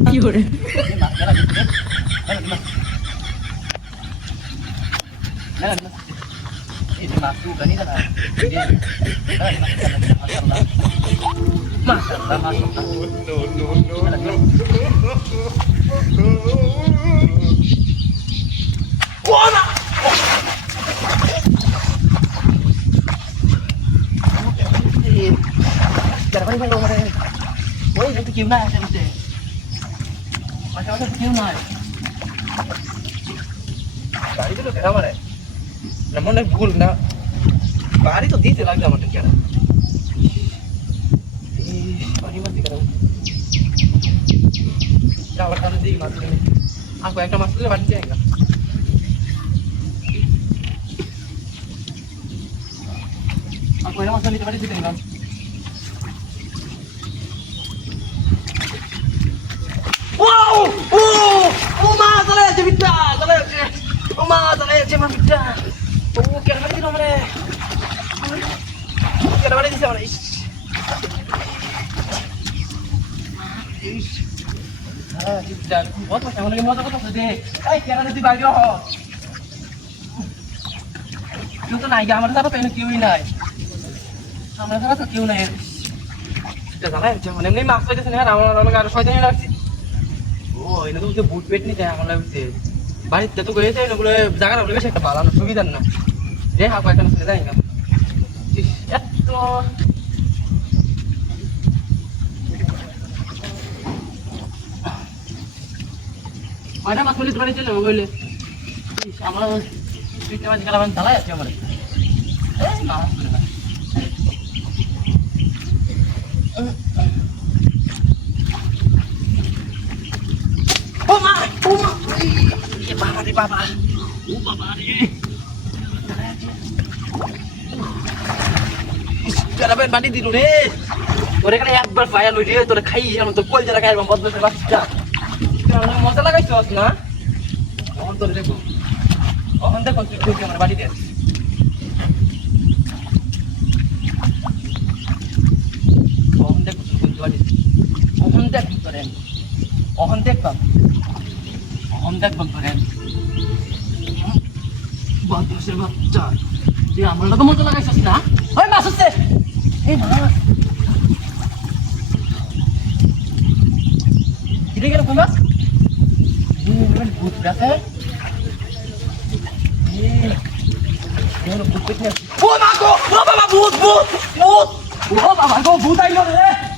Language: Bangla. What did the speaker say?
কি করে কেউ নাই আশেপাশে আশেপাশে কেউ নাই গাড়ি তো ঘেরা মারে মনে ভুল না গাড়ি তো দিতে লাগবে আমার কেন আবার তাহলে দিই মাছ আর কয়েকটা মাছ তুলে বাড়িতে যাই আর কয়েকটা মাছ নিতে বাড়ি দিতে গেলাম আমার সাথে কেউই নাই আমার সাথে তো কেউ নাই মানে এমনি মাছ পাইতেছে না আমার আরো শয়তানি লাগছে ও এনে তো বুট পেট নিতে আমার লাগছে বাড়িতে তো গেছে এগুলো জায়গাটা বেশি একটা ভালো সুবিধার না রে হাফ একটা চলে যায় না এত কয়টা মাছ বলি বাড়ি চলে বলে আমরা দুইটা মাছ গেলাম চালাই আছে আমার ও মা বাবা রে বাবা ও বাবা রে বেড়াবেন বানি দিল রে তোর এখানে একবার পায়া লই রে তোর খাই আমি তো কল যারা খাইবাম বদলে বাচ্চা মজা লাগাইছস না তখন তোর দেখো তখন দেখো তুই আমার বাড়ি দে তখন দেখো তুই বাড়ি তখন দেখ তোরে তখন দেখবাম তখন দেখবাম তোরে বাচ্চা বাচ্চা তুই আমার লোক মজা লাগাইছস না ওই মাছ হচ্ছে এই মাছ কিরে গেল কোন মাছ ভূত আছে ও মা গো ও বাবা ভূত ভূত ভূত ও বাবা গো ভূত আইলো রে